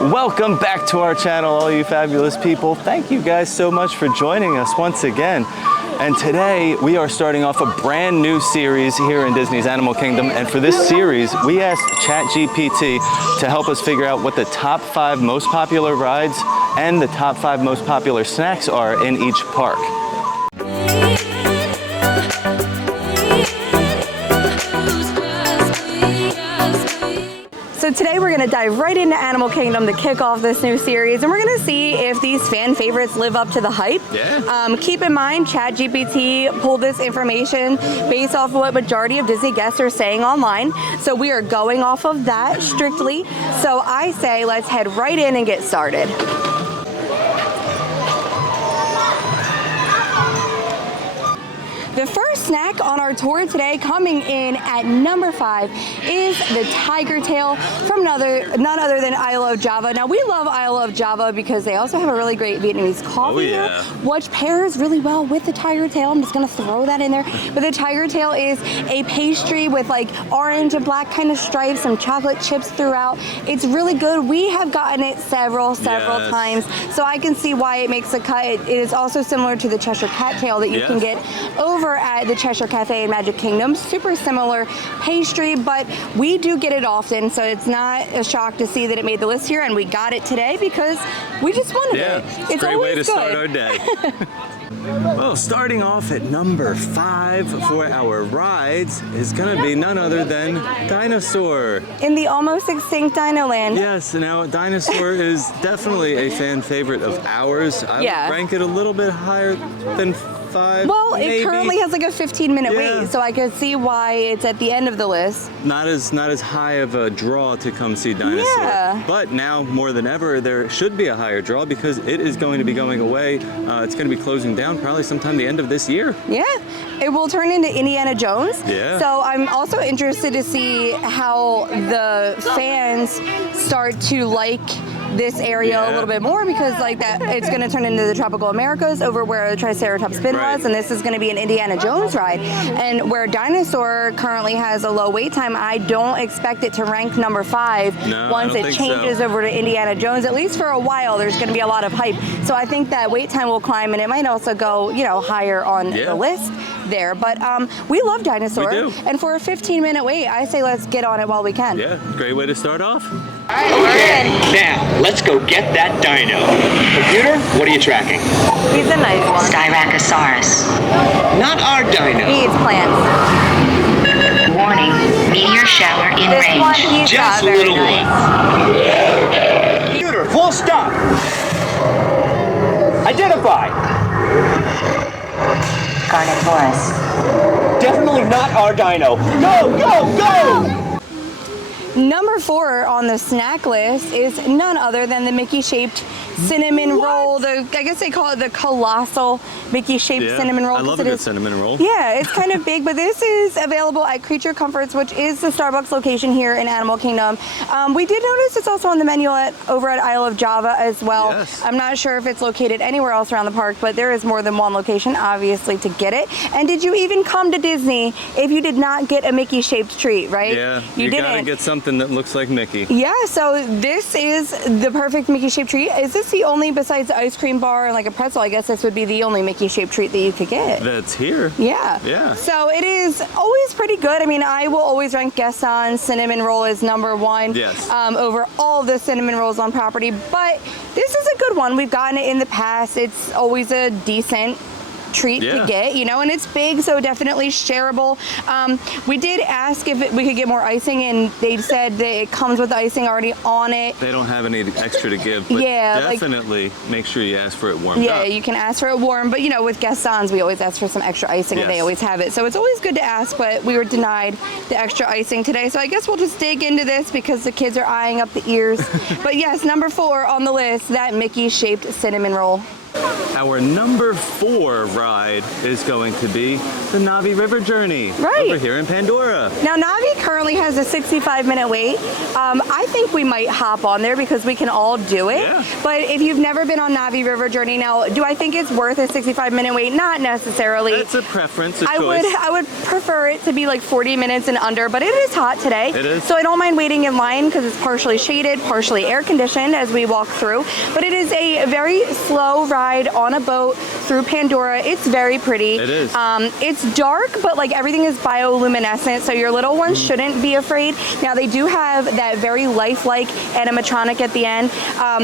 Welcome back to our channel, all you fabulous people. Thank you guys so much for joining us once again. And today we are starting off a brand new series here in Disney's Animal Kingdom. And for this series, we asked ChatGPT to help us figure out what the top 5 most popular rides and the top 5 most popular snacks are in each park. So today we're gonna dive right into Animal Kingdom to kick off this new series, and we're gonna see if these fan favorites live up to the hype. Yeah. Keep in mind, ChatGPT pulled this information based off of what majority of Disney guests are saying online. So we are going off of that strictly. So I say let's head right in and get started. The first snack on our tour today, coming in at number 5, is the Tiger Tail from none other than Isle of Java. Now, we love Isle of Java because they also have a really great Vietnamese coffee here, which pairs really well with the Tiger Tail. I'm just gonna throw that in there. But the Tiger Tail is a pastry with like orange and black kind of stripes, some chocolate chips throughout. It's really good. We have gotten it several times, so I can see why it makes a cut. It is also similar to the Cheshire Cat Tail that you can get over at the Cheshire Cafe in Magic Kingdom. Super similar pastry, but we do get it often, so it's not a shock to see that it made the list here, and we got it today because we just wanted it. It's a great way to start our day. Well, starting off at number 5 for our rides is gonna be none other than Dinosaur. In the almost extinct Dino Land. Yes, now Dinosaur is definitely a fan favorite of ours. I would rank it a little bit higher than 5. Well, maybe. It currently has like a 15-minute wait, so I could see why it's at the end of the list. Not as high of a draw to come see Dinosaur. Yeah. But now more than ever, there should be a higher draw because it is going to be going away. It's going to be closing down probably sometime the end of this year. Yeah, it will turn into Indiana Jones. Yeah. So I'm also interested to see how the fans start to like this area a little bit more, because like that it's going to turn into the Tropical Americas over where the Triceratops spin was, and this is going to be an Indiana Jones ride. And where Dinosaur currently has a low wait time, I don't expect it to rank number 5 once it changes over to Indiana Jones. At least for a while, there's going to be a lot of hype. So I think that wait time will climb, and it might also go, you know, higher on the list there. But we love Dinosaur, we do. And for a 15-minute wait, I say let's get on it while we can. Yeah, great way to start off. All right, we're in. Now, let's go get that dino. Computer, what are you tracking? He's a nice one. Styracosaurus. Not our dino. He eats plants. Warning, meteor shower in This range. one, he's Just not very little nice. one. Computer, full stop. Identify. Carnotaurus. Definitely not our dino. Go, go, go! Number 4 on the snack list is none other than the Mickey-shaped cinnamon roll. I guess they call it the Colossal Mickey-shaped cinnamon roll. I love a good cinnamon roll. Yeah, it's kind of big, but this is available at Creature Comforts, which is the Starbucks location here in Animal Kingdom. We did notice it's also on the menu over at Isle of Java as well. Yes. I'm not sure if it's located anywhere else around the park, but there is more than one location, obviously, to get it. And did you even come to Disney if you did not get a Mickey-shaped treat, right? Yeah, you didn't. gotta get something that looks like Mickey. Yeah, so this is the perfect Mickey-shaped treat. Is this the only, besides the ice cream bar and like a pretzel, I guess this would be the only Mickey-shaped treat that you could get. That's here. Yeah. Yeah. So it is always pretty good. I mean, I will always rank Gaston's cinnamon roll as number 1 over all the cinnamon rolls on property, but this is a good one. We've gotten it in the past. It's always a decent treat to get, you know, and it's big, so definitely shareable. We did ask if we could get more icing, and they said that it comes with the icing already on it. They don't have any extra to give, but definitely make sure you ask for it warm. Yeah, you can ask for it warm, but you know, with Gaston's, we always ask for some extra icing, and they always have it. So it's always good to ask, but we were denied the extra icing today. So I guess we'll just dig into this because the kids are eyeing up the ears. But yes, number 4 on the list, that Mickey-shaped cinnamon roll. Our number 4 ride is going to be the Navi River Journey Right. over here in Pandora. Now, Navi currently has a 65-minute wait. I think we might hop on there because we can all do it. Yeah. But if you've never been on Navi River Journey, now, do I think it's worth a 65-minute wait? Not necessarily. It's a preference, a choice. I would prefer it to be like 40 minutes and under, but it is hot today. It is. So I don't mind waiting in line because it's partially shaded, partially air conditioned as we walk through. But it is a very slow ride on a boat through Pandora. It's very pretty. It is. It's dark, but like everything is bioluminescent, so your little ones shouldn't be afraid. Now they do have that very lifelike animatronic at the end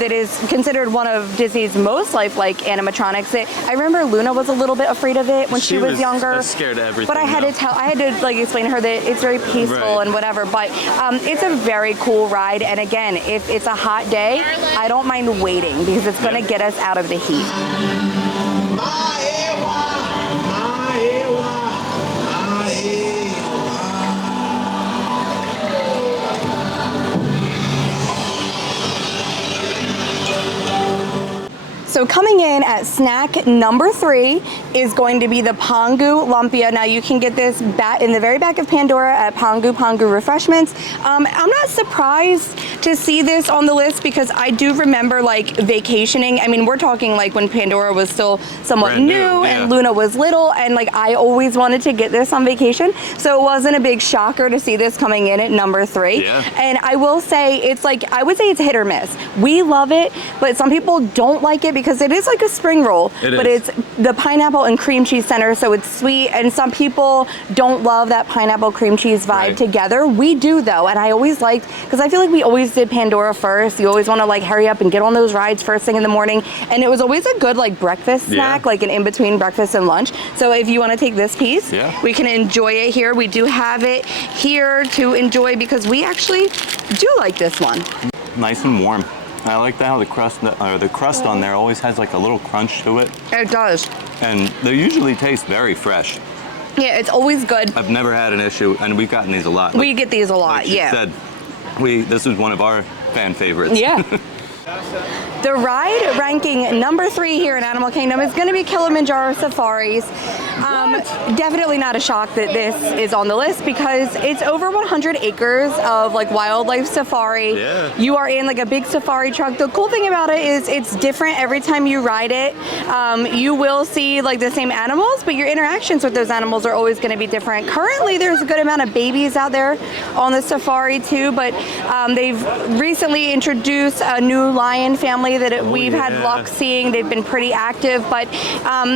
that is considered one of Disney's most lifelike animatronics. I remember Luna was a little bit afraid of it when she was younger. Scared of everything. But I had to like explain to her that it's very peaceful Right. and whatever. But it's a very cool ride. And again, if it's a hot day, I don't mind waiting because it's going to get us out of the heat. So coming in at snack number 3 is going to be the Pangu Lumpia. Now you can get this in the very back of Pandora at Pangu Refreshments. I'm not surprised to see this on the list because I do remember like vacationing. I mean, we're talking like when Pandora was still somewhat Brand new new, and yeah. Luna was little, and like I always wanted to get this on vacation. So it wasn't a big shocker to see this coming in at number 3. Yeah. And I will say it's like, I would say it's hit or miss. We love it, but some people don't like it because it is like a spring roll, but it's the pineapple and cream cheese center, so it's sweet, and some people don't love that pineapple cream cheese vibe together. We do though, and I always liked, because I feel like we always did Pandora first. You always want to like hurry up and get on those rides first thing in the morning, and it was always a good like breakfast snack, like an in-between breakfast and lunch. So if you want to take this piece, we can enjoy it here. We do have it here to enjoy because we actually do like this one. Nice and warm. I like how the crust on there always has like a little crunch to it. It does. And they usually taste very fresh. Yeah, it's always good. I've never had an issue, and we've gotten these a lot. We get these a lot, like she said, this is one of our fan favorites. Yeah. The ride ranking number 3 here in Animal Kingdom is going to be Kilimanjaro Safaris. Definitely not a shock that this is on the list because it's over 100 acres of like wildlife safari. Yeah. You are in like a big safari truck. The cool thing about it is it's different every time you ride it. You will see like the same animals, but your interactions with those animals are always going to be different. Currently, there's a good amount of babies out there on the safari too, but they've recently introduced a new lion family that we've had luck seeing. They've been pretty active, but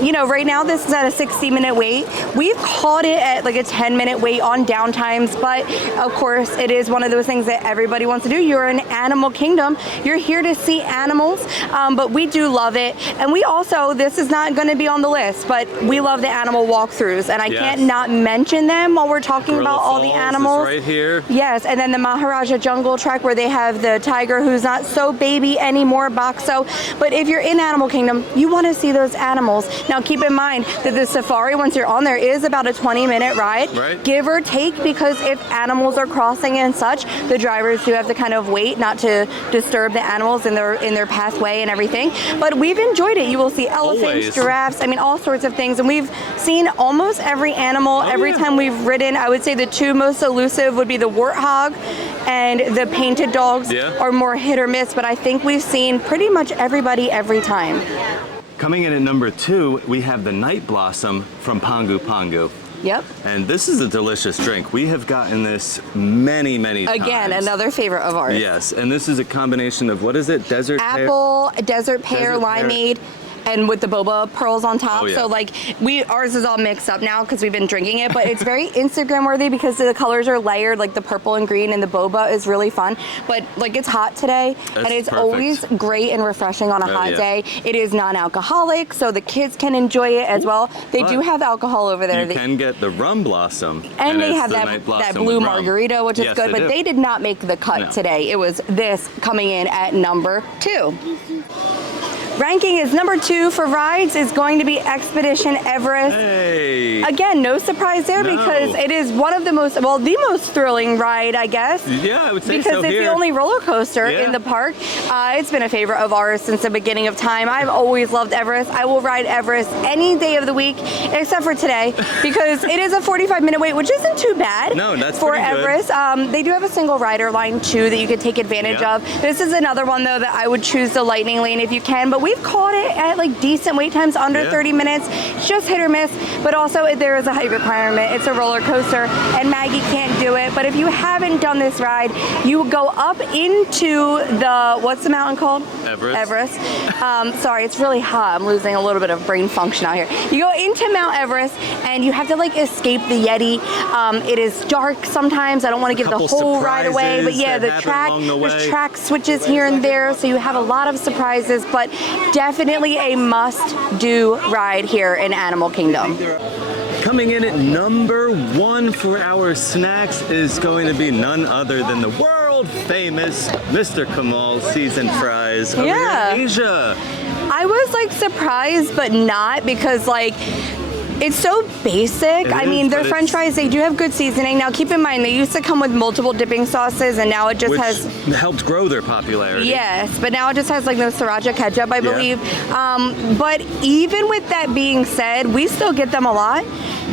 you know, right now this is at a 60-minute wait. We've caught it at like a 10-minute wait on downtimes, but of course it is one of those things that everybody wants to do. You're in Animal Kingdom. You're here to see animals, but we do love it. And we also, this is not going to be on the list, but we love the animal walkthroughs, and I can't not mention them while we're talking about all the animals. Right here. Yes, and then the Maharaja Jungle Trek where they have the tiger who's not so baby anymore, Boxo. But if you're in Animal Kingdom, you want to see those animals. Now keep in mind that the safari, once you're on there, is about a 20-minute ride, give or take, because if animals are crossing and such, the drivers do have to kind of wait not to disturb the animals in their pathway and everything. But we've enjoyed it. You will see elephants, giraffes, I mean all sorts of things, and we've seen almost every animal every time we've ridden. I would say the 2 most elusive would be the warthog and the painted dogs are more hit or miss, but I think we've seen pretty much everybody every time. Coming in at number 2, we have the Night Blossom from Pangu. Yep. And this is a delicious drink. We have gotten this many times. Again, another favorite of ours. Yes, and this is a combination of, what is it? Apple, desert pear, limeade. And with the boba pearls on top. So like ours is all mixed up now because we've been drinking it, but it's very Instagram worthy because the colors are layered, like the purple and green, and the boba is really fun. But like it's hot today, and it's always great and refreshing on a hot day. It is non-alcoholic, so the kids can enjoy it as well. They do have alcohol over there. You can get the rum blossom. And they have that blue margarita, which is good, but they did not make the cut today. It was this coming in at number 2. Ranking is number 2 for rides is going to be Expedition Everest. Hey. Again, no surprise there because it is one of the most, the most thrilling ride, I guess. Yeah, I would say because so it's here. the only roller coaster in the park. It's been a favorite of ours since the beginning of time. I've always loved Everest. I will ride Everest any day of the week except for today because it is a 45-minute wait, which isn't too bad. No, that's for pretty good. Everest. They do have a single rider line too that you could take advantage of. This is another one though that I would choose the lightning lane if you can, but we've caught it at like decent wait times, under 30 minutes. It's just hit or miss, but also there is a height requirement. It's a roller coaster and Maggie can't do it, but if you haven't done this ride, you go up into the, what's the mountain called? Everest. Sorry, it's really hot. I'm losing a little bit of brain function out here. You go into Mount Everest and you have to like escape the Yeti. It is dark sometimes. I don't want to give the whole ride away, but yeah, there's track switches here and there, so you have a lot of surprises, but definitely a must-do ride here in Animal Kingdom. Coming in at number 1 for our snacks is going to be none other than the world famous Mr. Kamal seasoned fries over here in Asia. I was like surprised, but not, because like it's so basic. I mean, their French fries, they do have good seasoning. Now, keep in mind, they used to come with multiple dipping sauces, and now it just has helped grow their popularity. Yes, but now it just has like no sriracha ketchup, I believe. But even with that being said, we still get them a lot.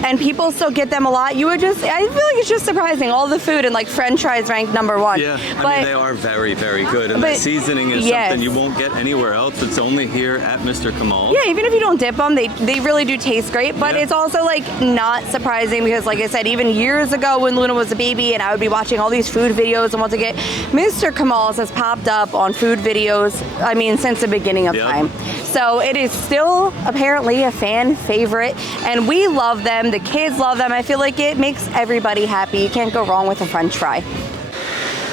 And people still get them a lot. I feel like it's just surprising. All the food and like French fries ranked number 1. Yeah, I mean, they are very, very good. And the seasoning is something you won't get anywhere else. It's only here at Mr. Kamal. Yeah, even if you don't dip them, they really do taste great. But it's also like not surprising because, like I said, even years ago when Luna was a baby and I would be watching all these food videos and want to get, Mr. Kamal's has popped up on food videos, I mean, since the beginning of time. So it is still apparently a fan favorite and we love them. The kids love them. I feel like it makes everybody happy. You can't go wrong with a French fry.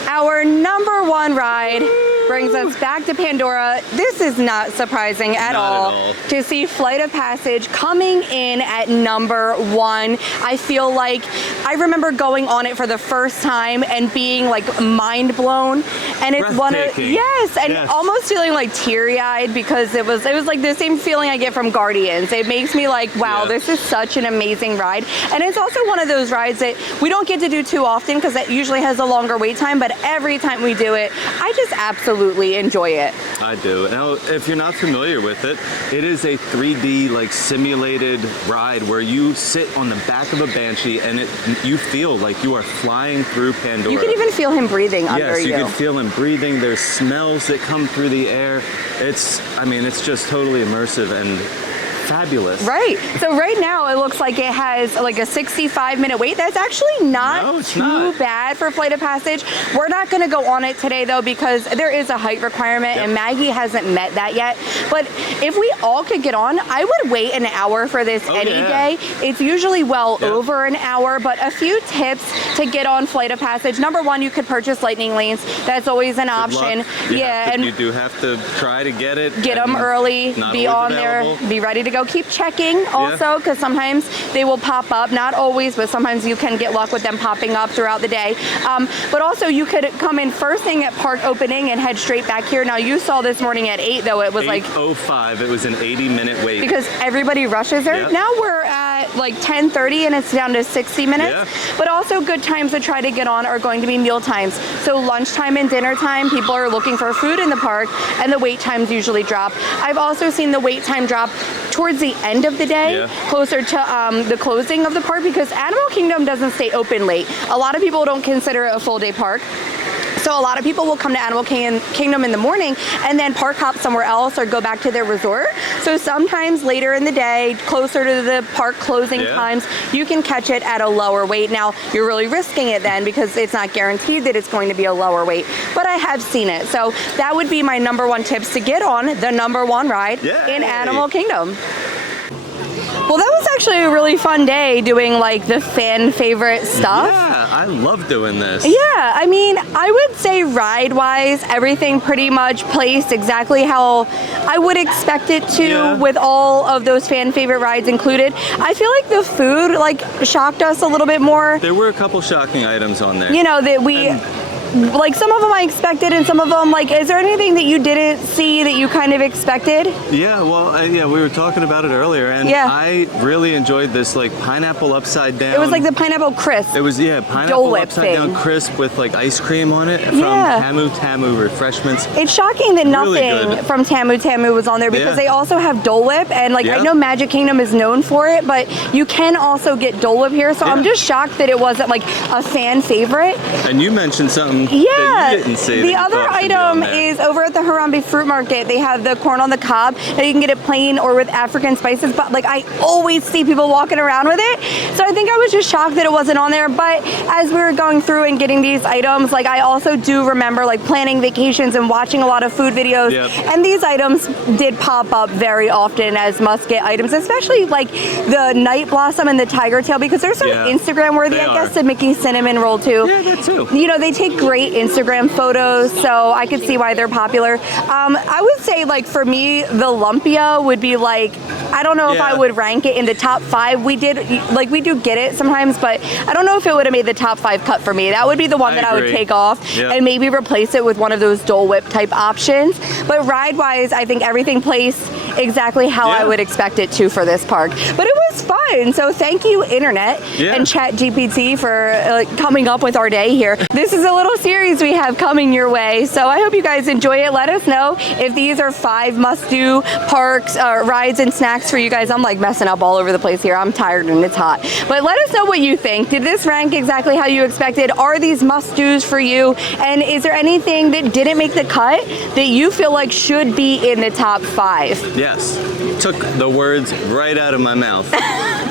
Our number 1 ride brings us back to Pandora. This is not surprising at all to see Flight of Passage coming in at number 1. I feel like I remember going on it for the first time and being like mind blown, and it's one of almost feeling like teary-eyed because it was like the same feeling I get from Guardians. It makes me like, wow, this is such an amazing ride. And it's also one of those rides that we don't get to do too often because it usually has a longer wait time, but every time we do it, I just absolutely enjoy it. I do. Now, if you're not familiar with it, it is a 3D like simulated ride where you sit on the back of a Banshee and you feel like you are flying through Pandora. You can even feel him breathing under you. Yes, you can feel him breathing. There's smells that come through the air. It's just totally immersive and fabulous. Right. So right now it looks like it has like a 65-minute wait. That's actually not too bad for Flight of Passage. We're not going to go on it today though because there is a height requirement and Maggie hasn't met that yet. But if we all could get on, I would wait an hour for this any day. It's usually over an hour, but a few tips to get on Flight of Passage. Number 1, you could purchase lightning lanes. That's always an option. And you do have to try to get it. Get them early, be on there, be ready to go. Keep checking also because sometimes they will pop up. Not always, but sometimes you can get luck with them popping up throughout the day. But also you could come in first thing at park opening and head straight back here. Now you saw this morning at 8 though. It was 8:05. It was an 80-minute wait. Because everybody rushes there. Now we're at like 10:30 and it's down to 60 minutes. But also good times to try to get on are going to be meal times. So lunchtime and dinner time, people are looking for food in the park and the wait times usually drop. I've also seen the wait time drop towards the end of the day, closer to the closing of the park, because Animal Kingdom doesn't stay open late. A lot of people don't consider it a full day park. So a lot of people will come to Animal Kingdom in the morning and then park hop somewhere else or go back to their resort. So sometimes later in the day, closer to the park closing times, you can catch it at a lower wait. Now, you're really risking it then because it's not guaranteed that it's going to be a lower wait, but I have seen it. So that would be my number 1 tips to get on the number 1 ride in Animal Kingdom. Well, that was actually a really fun day doing like the fan favorite stuff. Yeah, I love doing this. Yeah, I mean, I would say ride-wise, everything pretty much placed exactly how I would expect it to with all of those fan favorite rides included. I feel like the food like shocked us a little bit more. There were a couple shocking items on there. You know, that we... like some of them I expected, and some of them, like, is there anything that you didn't see that you kind of expected? Yeah, well, yeah, we were talking about it earlier, and Yeah. I really enjoyed this, like, pineapple upside down. It was like the pineapple crisp. It was, yeah, pineapple Dole Whip upside down thing. crisp with, like, ice cream on it from Yeah. Tamu Tamu Refreshments. It's shocking that Really nothing good. from Tamu Tamu was on there, because Yeah. they also have Dole Whip, and like I Yeah. know Magic Kingdom is known for it, but you can also get Dole Whip here, so Yeah. I'm just shocked that it wasn't like a fan favorite. And you mentioned something Yeah, that you didn't see. that the you other thought should be on item there. is over at the Harambe Fruit Market. They have the corn on the cob, and you can get it plain or with African spices, but like I always see people walking around with it, so I think I was just shocked that it wasn't on there. But as we were going through and getting these items, like I also do remember like planning vacations and watching a lot of food videos, Yep. and these items did pop up very often as must-get items, especially like the Night Blossom and the Tiger Tail, because they're so Yeah, Instagram worthy. they I guess are. the Mickey Cinnamon Roll too. Yeah, that too. You know, they take great Instagram photos, so I could see why they're popular. I would say, like, for me, the Lumpia would be like, I don't know if I Yeah. would rank it in the top 5. We do get it sometimes, but I don't know if it would have made the top 5 cut for me. That would be the one I that I would agree. take off Yeah. and maybe replace it with one of those Dole Whip type options. But ride-wise, I think everything placed exactly how I Yeah. would expect it to for this park. But it was fun, so thank you, Internet Yeah. and ChatGPT, for coming up with our day here. This is a little series we have coming your way, so I hope you guys enjoy it. Let us know if these are 5 must-do parks, rides, and snacks for you guys. I'm like messing up all over the place here. I'm tired and it's hot. But let us know what you think. Did this rank exactly how you expected? Are these must-dos for you? And is there anything that didn't make the cut that you feel like should be in the top 5? Yes, took the words right out of my mouth.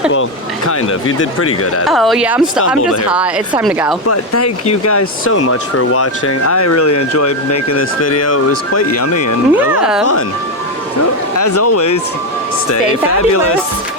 Well, kind of. You did pretty good at it. Oh yeah, I'm Stumbled just here. hot. It's time to go. But thank you guys so much for watching. I really enjoyed making this video. It was quite yummy and a lot Yeah. of fun. So, as always, stay Stay fabulous. fabulous.